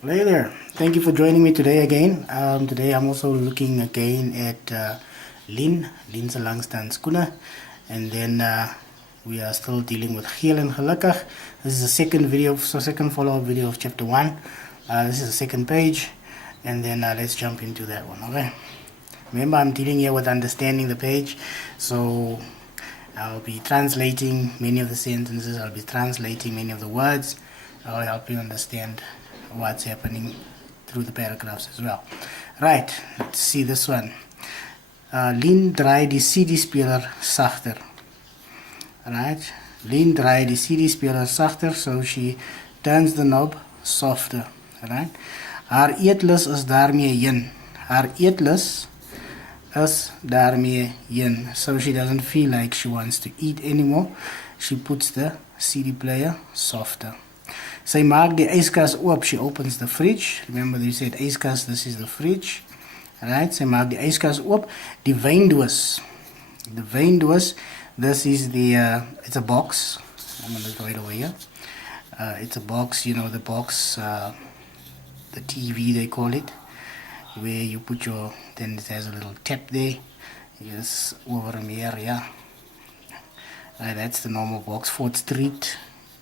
Hey there, thank you for joining me today again. Today I'm also looking again at lien se langstand skuna, and then we are still dealing with geel and gelukkig. This is the second video, so second follow-up video of chapter 1. This is the second page, and then let's jump into that one, okay? Remember, I'm dealing here with understanding the page, so I'll be translating many of the sentences, I'll be translating many of the words. I'll help you understand what's happening through the paragraphs as well. Right, let's see this one. Lien draait die CD-speler sagter. Right, Lien draait die CD-speler sagter, so she turns the knob softer. Right, haar eetlus is daarmee heen. Haar eetlus is daarmee heen. So she doesn't feel like she wants to eat anymore. She puts the CD player softer. Sy maak die yskas oop. She opens the fridge. Remember they said yskas, this is the fridge. Right, sy maak die yskas oop. Die wyndoos. The wyndoos, this is the, it's a box. I'm going to throw it away here. It's a box, you know, the box, the TV they call it, where you put your, then it has a little tap there. Yes, over here, yeah. Right, that's the normal box, 4th Street.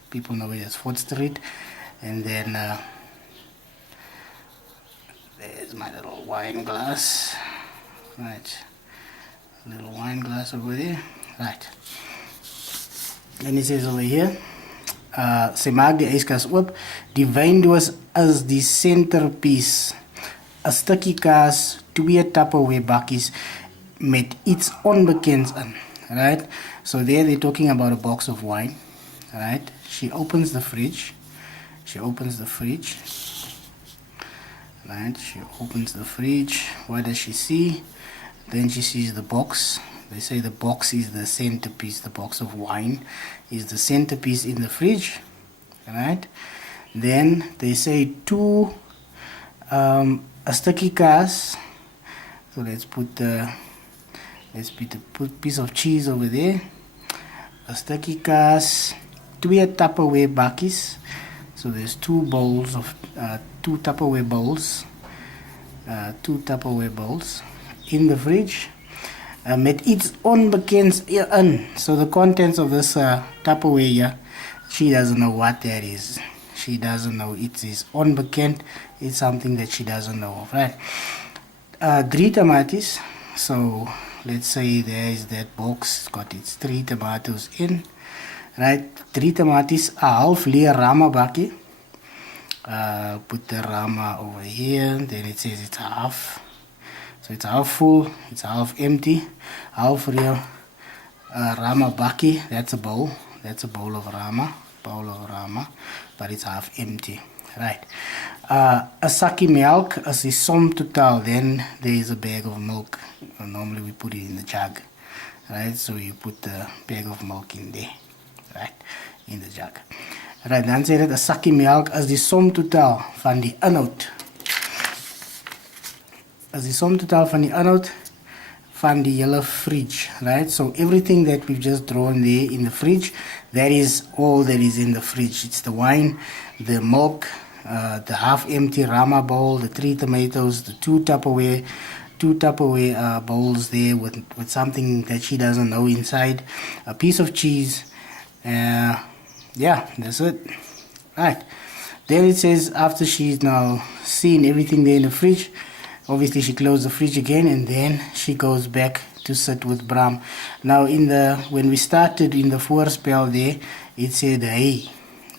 People know it as 4th Street. And then there's my little wine glass. Right, little wine glass over there. Right. And it says over here, sy maak die yskas oop. Die wyndoos is die centerpiece. 'n stukkie kaas, 2 Tupperware bakkies met iets onbekends in. Right? So there they're talking about a box of wine. Right? She opens the fridge. She opens the fridge. Right? She opens the fridge. What does she see? Then she sees the box. They say the box is the centerpiece. The box of wine is the centerpiece in the fridge. Right? Then they say 2 'n stukkie kaas. So let's put the piece of cheese over there. 'n stukkie kaas, 2 Tupperware bakkies. So there's 2 bowls of 2 Tupperware bowls. 2 Tupperware bowls in the fridge. Met iets onbekends in. So the contents of this Tupperware here, she doesn't know what that is. She doesn't know. It is onbekend. It's something that she doesn't know of, right? 3 tomatoes. So let's say there is that box. It's got its 3 tomatoes in. Right? 3 tomatoes. A half leer rama bakkie. Put the rama over here. Then it says it's half. So it's half full. It's half empty. Half real rama bakkie. That's a bowl. That's a bowl of rama. Bowl of rama. But it's half empty. Right. A sakkie melk is die som totaal. Then there is a bag of milk. Normally we put it in the jug. Right. So you put the bag of milk in there. Right. In the jug. Right. Dan sê dit 'n sakkie melk is die som totaal van die inhoud. As die som totaal van die inhoud van die hele fridge. Right. So everything that we've just drawn there in the fridge, that is all that is in the fridge. It's the wine, the milk, the half-empty rama bowl, the 3 tomatoes, the 2 Tupperware bowls there with something that she doesn't know inside, a piece of cheese. Yeah, that's it. Right. Then it says after she's now seen everything there in the fridge, obviously she closed the fridge again, and then she goes back to sit with Bram. Now when we started in the voorspel there, it said hey.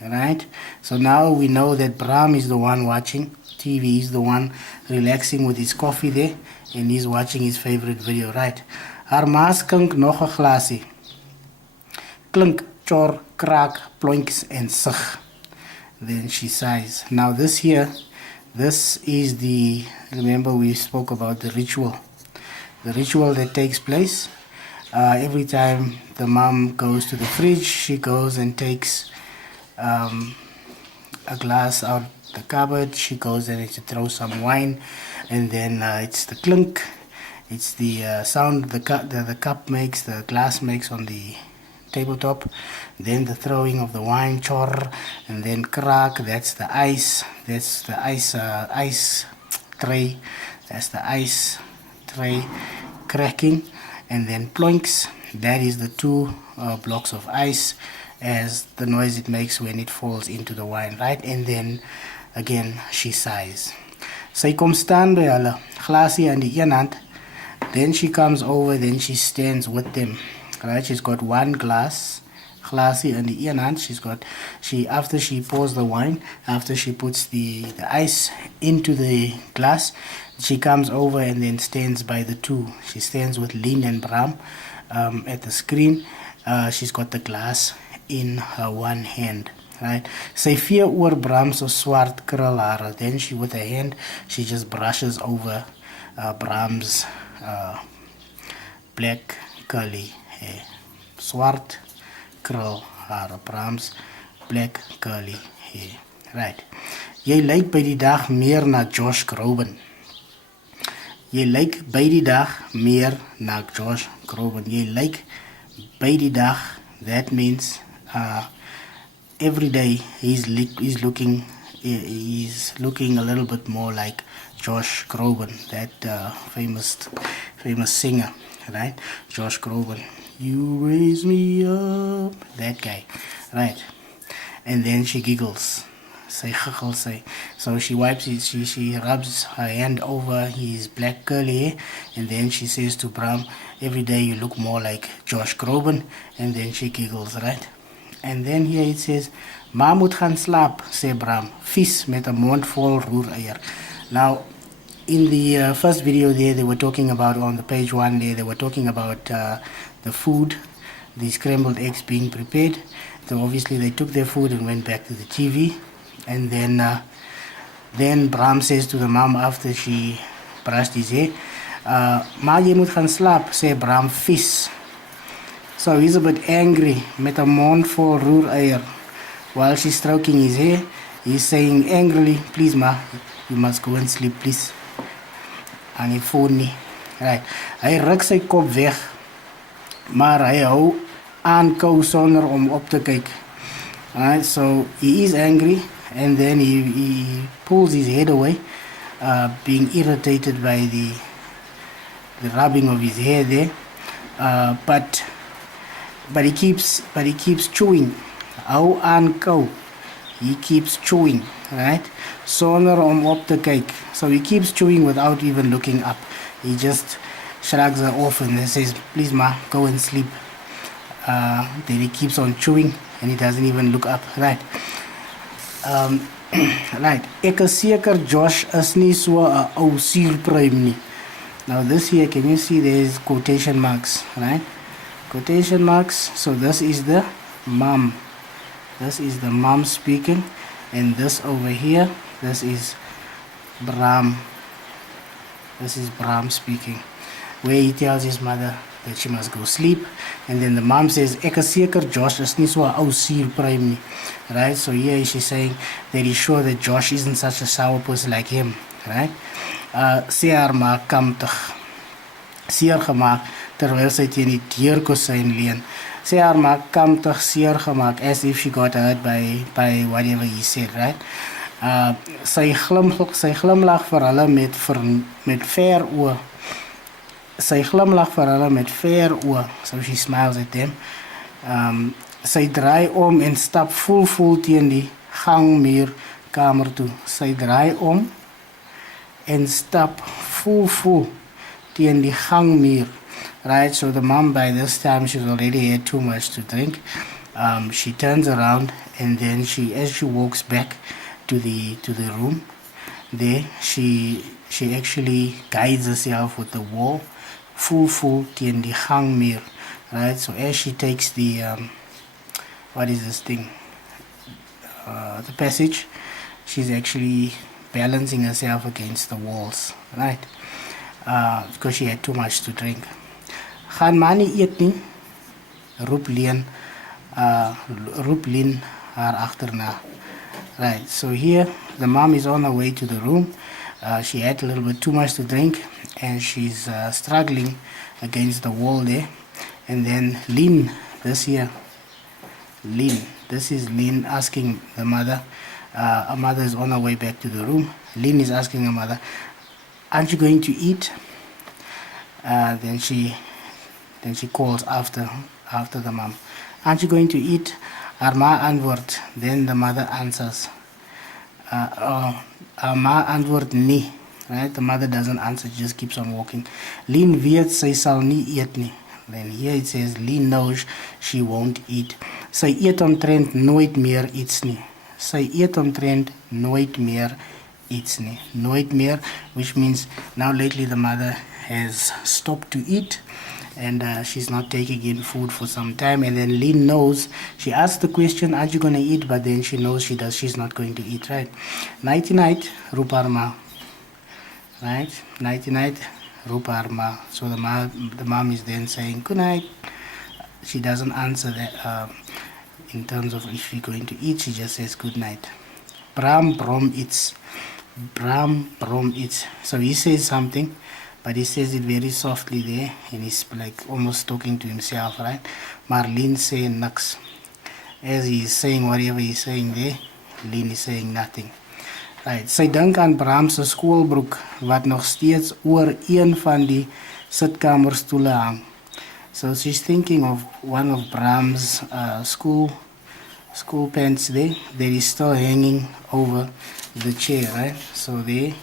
Right? So now we know that Bram is the one watching TV. He's the one relaxing with his coffee there, and he's watching his favorite video. Right? Haar ma skink nog 'n glasie. Klink, chor, kraak, ploinks en sug. Then she sighs. Now this is the, remember we spoke about the ritual. The ritual that takes place every time the mom goes to the fridge. She goes and takes a glass out the cupboard. She goes and she throws some wine, and then it's the clink. It's the sound the cup makes, the glass makes on the tabletop, then the throwing of the wine, chor, and then crack, that's the ice, ice tray, that's the ice tray cracking, and then ploinks, that is the two blocks of ice as the noise it makes when it falls into the wine, right? And then again she sighs. Sy kom staan by hulle, glasie aan die een hand, then she comes over, then she stands with them, right? She's got one glasie in the een hand. After she pours the wine, after she puts the ice into the glass, she comes over and then stands by the two. She stands with Lien and Bram at the screen. She's got the glass in her one hand, right? Sy vee oor Bram so swart krulhare. Then she, with her hand, she just brushes over Bram's black curly hair. Swart krulhare, Bram's black curly hair, right? Jy lyk by die dag meer na Josh Groban. Jy lyk by die dag meer na Josh Groban. Jy lyk by die dag, that means every day he's looking a little bit more like Josh Groban, that famous singer, right? Josh Groban. You raise me up, that guy, right? And then she giggles. So she wipes it, she rubs her hand over his black curly hair, and then she says to Bram, every day you look more like Josh Groban, and then she giggles, right? And then here it says, Ma moet gaan slaap, sê Bram, vies met 'n mond vol roereier. Now, in the first video there, they were talking about, on the page 1 there, they were talking about the food, the scrambled eggs being prepared. So obviously they took their food and went back to the TV. And then Bram says to the mom after she brushed his hair, Ma, jy moet gaan slaap, sê Bram, vies. So he's a bit angry, met 'n mond vol roereier. While she's stroking his hair, he's saying angrily, please ma, you must go and sleep, please. Aan die phone nie. Right. Hy ruk sy kop weg, maar hy hou aankou sonder om op te kyk. Alright, so he is angry, and then he pulls his head away, being irritated by the rubbing of his hair there. But he keeps chewing. Hou aankou. He keeps chewing, right? Sonder om op te kyk. So he keeps chewing without even looking up. He just shrugs her off and then says, please ma, go and sleep. Then he keeps on chewing and he doesn't even look up, right? Right. Ek is seker Josh is nie so 'n ou suurpruim nie. Now this here, can you see there's quotation marks, right? Quotation marks. So this is the mom. This is the mom speaking, and this over here, this is Bram. This is Bram speaking, where he tells his mother that she must go sleep, and then the mom says, ek is seker Josh is nie so 'n ou suurpruim nie, right? So here she's saying that he's sure that Josh isn't such a sourpuss like him, right? Sy haar maak kamptig, seer gemaak terwyl sy teen die deurkosyn leun. Sy haar maak kamptig, seer gemaak, as if she got hurt by whatever he said, right? Sy glimlag vir hulle met ver oë. Sy glimlag vir hulle met ver oë. So she smiles at them. Sy draai om en stap vol teen die gangmuur kamer toe. Sy draai om en stap vol teen die gangmuur. Right, so the mom by this time, she's already had too much to drink. She turns around, and then as she walks back to the room, there she actually guides herself with the wall, full teen die gangmuur. Right, so as she takes the what is this thing? The passage, she's actually balancing herself against the walls, right? Because she had too much to drink. Gaan maar nie eet nie, roep Lien haar agterna. Right, so here the mom is on her way to the room. She had a little bit too much to drink, and she's struggling against the wall there. And then Lien, this here, Lien. This is Lien asking the mother. A mother is on her way back to the room. Lien is asking her mother, aren't you going to eat? Then she calls after the mom. Aren't you going to eat? Haar ma antwoord. Then the mother answers. Haar ma antwoord nee. Right? The mother doesn't answer, she just keeps on walking. Lien weet sy sal nie eet nie. Then here it says Lien knows she won't eat. Sy eet omtrent nooit meer iets nie. Sy eet omtrent nooit meer iets nie. Nooit meer, which means now lately the mother has stopped to eat, and she's not taking in food for some time. And then Lien knows, she asks the question, aren't you going to eat? But then she knows she's not going to eat, right? Nighty night, roep haar ma. Right? Nighty night, roep haar ma. So the mom is then saying good night. She doesn't answer that in terms of if she's going to eat, she just says good night. Bram brom eats. Bram brom eats. So he says something, but he says it very softly there, and he's like almost talking to himself, right? Maar Lien say niks. As he's saying whatever he's saying there, Lien is saying nothing. Right. Sy dink aan Bram se skoolbroek wat nog steeds oor een van die sitkamerstoele hang. So she's thinking of one of Bram's school pants there that is still hanging over the chair, right? So there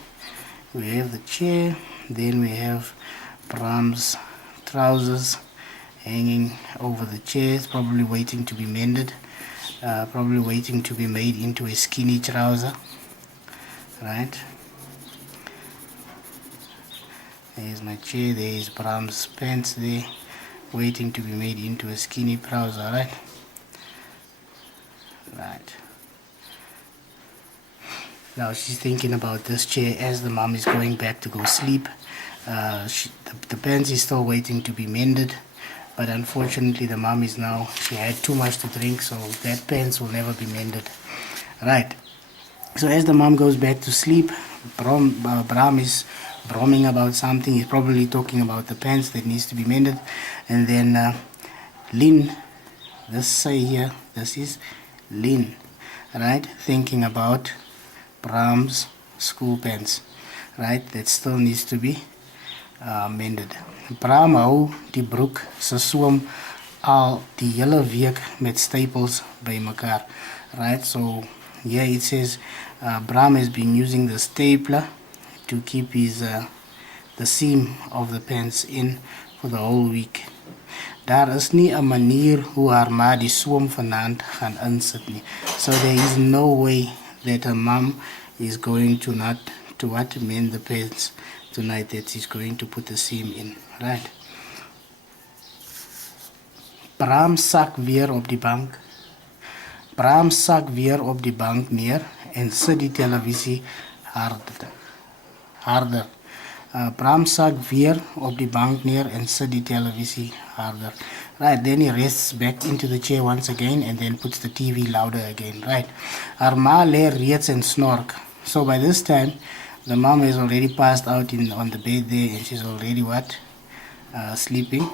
we have the chair, then we have Bram's trousers hanging over the chair, probably waiting to be mended, probably waiting to be made into a skinny trouser, right? There's my chair, there is Bram's pants there, waiting to be made into a skinny trouser, right? Right. Now she's thinking about this chair as the mom is going back to go sleep. The pants is still waiting to be mended, but unfortunately the mom is now, she had too much to drink, so that pants will never be mended. Right. So as the mom goes back to sleep, Bram is bromming about something. He's probably talking about the pants that needs to be mended. And then Lien, this say here, this is Lien, right? Thinking about Bram's school pants, right? That still needs to be mended. Bram hou die broek se soem al die hele week met stapels by mekaar, right? So here it says Bram has been using the stapler to keep his the seam of the pants in for the whole week. Daar is nie 'n manier hoe haar ma die soem vanaand gaan insit nie. So there is no way that her mom is going to mend the pants tonight, that she's going to put the seam in, right? Bram sak weer op die bank. Bram sak weer op die bank neer en sit die televisie harder. Bram sak weer op die bank neer en sit die televisie harder. Right, then he rests back into the chair once again and then puts the TV louder again, right? Haar ma lê reeds en snork. So by this time, the mom has already passed out on the bed there, and she's already sleeping,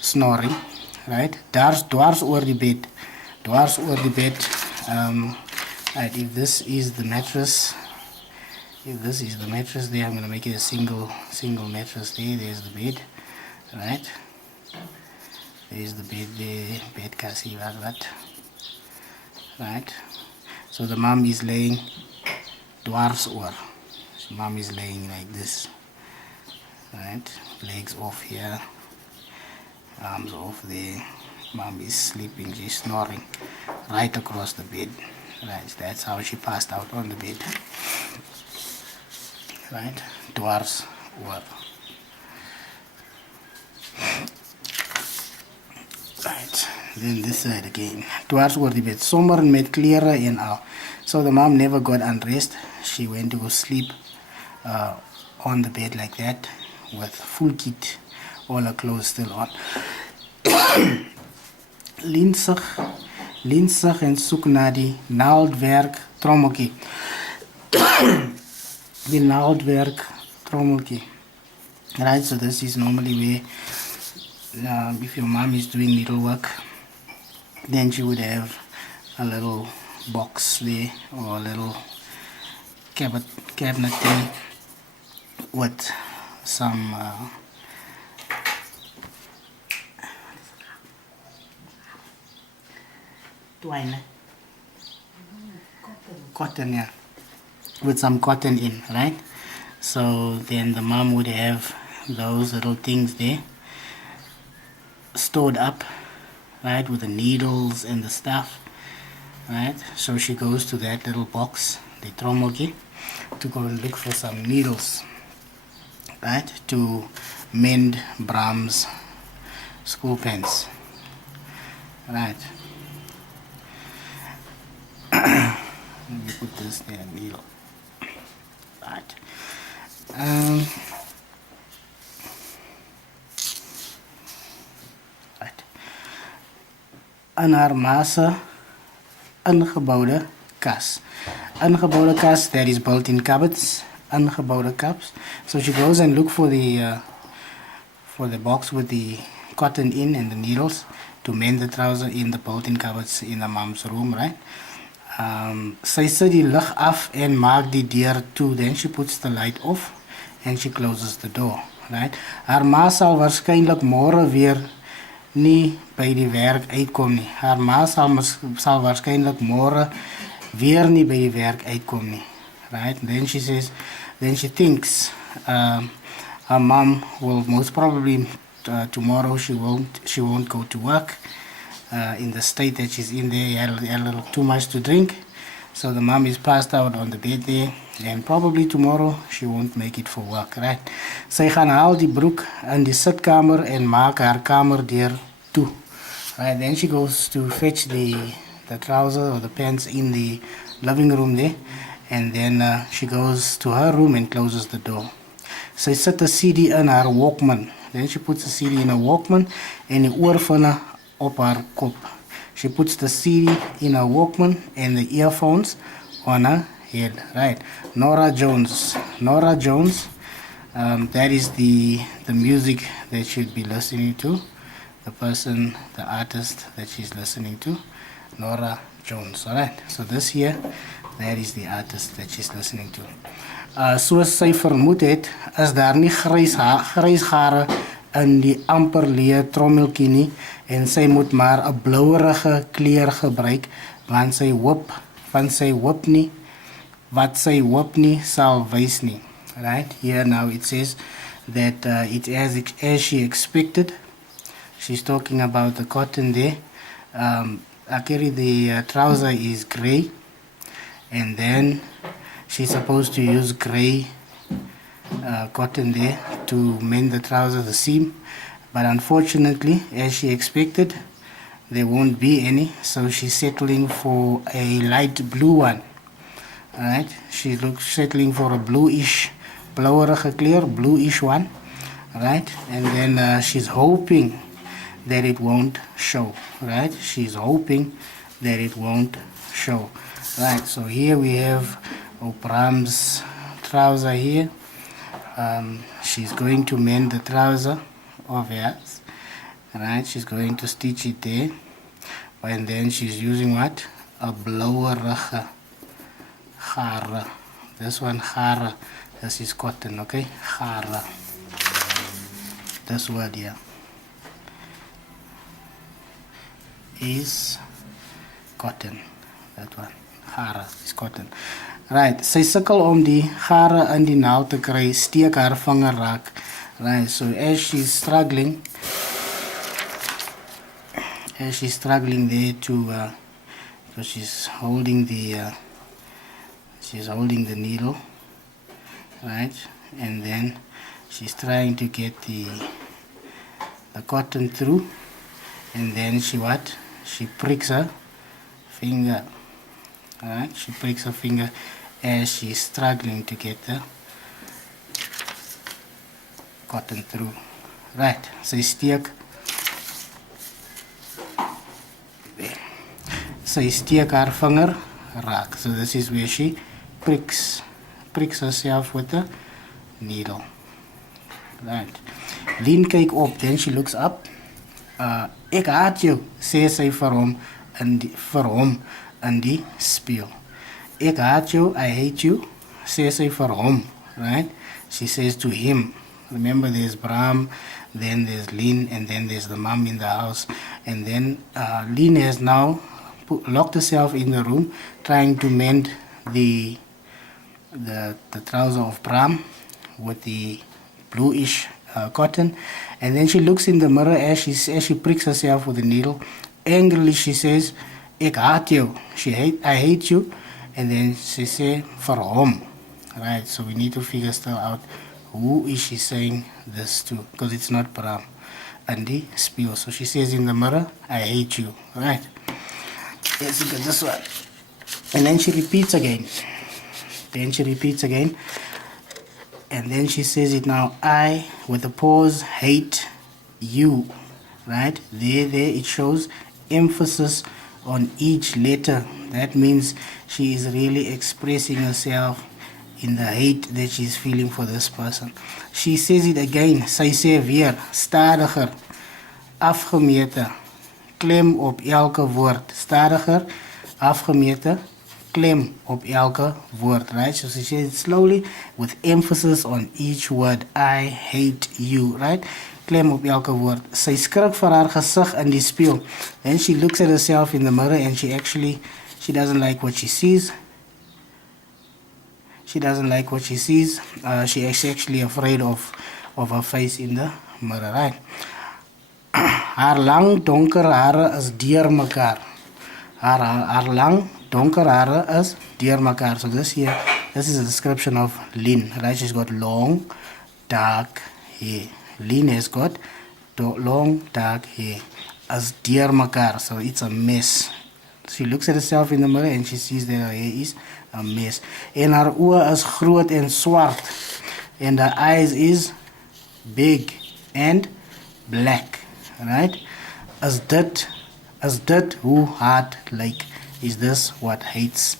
snoring, right? Dwars oor die bed. Dwars oor die bed. Right, if this is the mattress, there, I'm going to make it a single mattress there. There's the bed, right? There's the bed there, bed kasi wat. Right? So the mom is laying dwars oor. So mom is laying like this. Right? Legs off here, arms off there. Mom is sleeping, she's snoring right across the bed. Right? That's how she passed out on the bed. Right? Dwars oor. Right, then this side again. Dwars oor die bed, somber met klere en al. So the mom never got undressed. She went to go sleep on the bed like that, with full kit, all her clothes still on. Lien sig en soek na die naaldwerk trommeltjie. Die naaldwerk trommeltjie. Right, so this is normally where if your mom is doing needlework, then she would have a little box there, or a little cabinet there with some twine, cotton, yeah, with some cotton in, right? So then the mom would have those little things there stored up, right, with the needles and the stuff, right? So she goes to that little box, the tromoki, to go and look for some needles, right, to mend Bram's school pants, right? Let me put this there, needle, right? Right. In haar ma se ingebouwde kas. Ingebouwde kas, that is built in cupboards. Ingebouwde cups. So she goes and look for the box with the cotton in and the needles to mend the trouser in the built-in cupboards in the mom's room, right? Sy sit die lig af en maak die deur toe. Then she puts the light off and she closes the door, right? Haar ma sal waarskynlik môre weer nie by die werk uitkom nie. Haar ma sal waarskynlik môre weer nie by die werk uitkom nie, right? Then she says, then she thinks her mom will most probably tomorrow she won't go to work. In the state that she's in there, had a little too much to drink, so the mom is passed out on the bed there, and probably tomorrow she won't make it for work, right? Sy gaan haal die broek in die sitkamer en maak haar kamerdeur toe, right? Then she goes to fetch the trouser or the pants in the living room there, and then she goes to her room and closes the door. Sy sit 'n CD in haar Walkman. Then she puts the CD in a Walkman en die oorvinne op haar kop. She puts the CD in her Walkman and the earphones on her head, right? Norah Jones, that is the music that she'd be listening to, the artist that she's listening to, Norah Jones, alright? So this here, that is the artist that she's listening to. Soos sy vermoed het, is daar nie grys hare in die amper leë trommeltjie nie, en sy moet maar 'n blouerige kleur gebruik, want sy hoop nie, wat sy hoop nie sal wys nie. Right? Here now it says that it as she expected. She's talking about the cotton there. Actually the trouser is gray, and then she's supposed to use gray cotton there to mend the trouser, the seam, but unfortunately, as she expected, there won't be any, so she's settling for a light blue one. Alright, she's settling for a bluish one, right? And then she's hoping that it won't show, right? She's hoping that it won't show, right? So here we have Bram's trouser here. She's going to mend the trouser of hers, right? She's going to stitch it there, and then she's using what? A blouerige gare. This one gare, this is cotton, okay? Gare. This word here is cotton. That one, gare, is cotton. Right, sy sukkel om die gare in die naald te kry, steek haar vinger raak. Right, so as she's struggling there to, so she's holding the needle, right, and then she's trying to get the cotton through, and then she pricks her finger. Alright, she pricks her finger as she's struggling to get the cotton through. Right, sy steek haar vinger raak. So this is where she pricks herself with the needle. Right. Lien kyk op, then she looks up. Ek haat jou, sê sy vir hom vir hom in die spieël. Ek haat jou, I hate you, sê sy vir hom, right? She says to him. Remember, there's Bram, then there's Lien, and then there's the mom in the house. And then Lien has now locked herself in the room, trying to mend the trouser of Bram with the bluish cotton. And then she looks in the mirror as she pricks herself with a needle. Angrily she says, Ek haat jou. I hate you. And then she says, vir hom. Right, so we need to figure still out who is she saying this to, because it's not Bram and the spieël. So she says in the mirror, I hate you. Right. Let's look at this one. And then she repeats again. And then she says it now, I, with a pause, hate you. Right? There it shows emphasis on each letter. That means she is really expressing herself in the hate that she's feeling for this person. She says it again. Sy sê weer, stadiger, afgemete, klem op elke woord. Stadiger, afgemete, klem op elke woord. Right? So she says it slowly with emphasis on each word. I hate you. Right? Klem op elke woord. Sy skrik vir haar gesig in die spieël. Then she looks at herself in the mirror and she doesn't like what she sees. She doesn't like what she sees. She is actually afraid of her face in the mirror, right? Haar lang donker hare is deur mekaar. Haar lang donker hare is deur mekaar. So this is a description of Lien, right? She's got long, dark hair. Lien has got long, dark hair. Is deur mekaar. So it's a mess. She looks at herself in the mirror and she sees that her hair is a mess. En haar oë is groot en swart. And her eyes is big and black. Right? Is dit hoe haat lyk? Is this what hate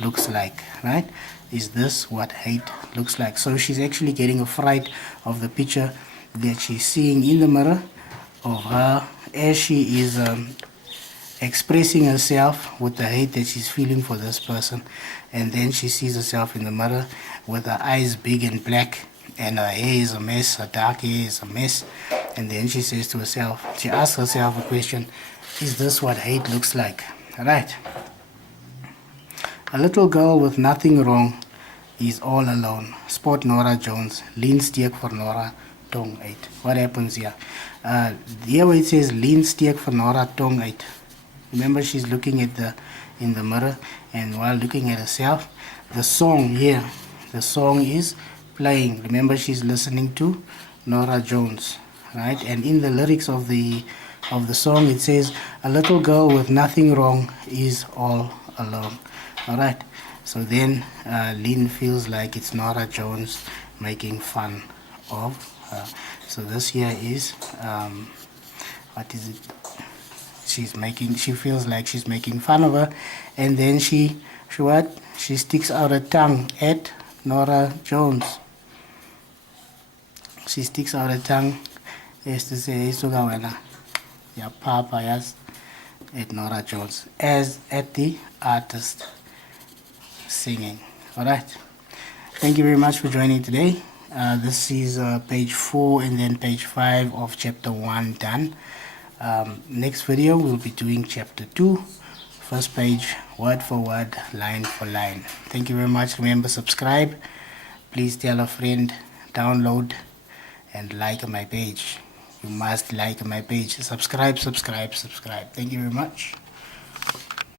looks like? Right? Is this what hate looks like? So she's actually getting a fright of the picture that she's seeing in the mirror of her as she is expressing herself with the hate that she's feeling for this person. And then she sees herself in the mirror with her eyes big and black and her hair is a mess, her dark hair is a mess. And then she says to herself, she asks herself a question, is this what hate looks like? Right. A little girl with nothing wrong is all alone. Spot Nora Jones. Lien steek vir Nora tong uit. What happens here? Here where it says Lien steek vir Nora tong uit. Remember, she's looking in the mirror, and while looking at herself, the song is playing. Remember, she's listening to Nora Jones, right? And in the lyrics of the song, it says, "A little girl with nothing wrong is all alone." All right. So then, Lien feels like it's Nora Jones making fun of her. So this here is what is it? She feels like she's making fun of her, and then she sticks out her tongue at Nora Jones. She sticks out her tongue as to say, "Ya papa, yes," at Nora Jones, as at the artist singing. All right. Thank you very much for joining today. This is page 4 and then page 5 of chapter 1 done. Next video we'll be doing chapter 2, first page, word for word, line for line. Thank you very much. Remember, subscribe, please tell a friend, download and like my page. You must like my page. Subscribe. Thank you very much.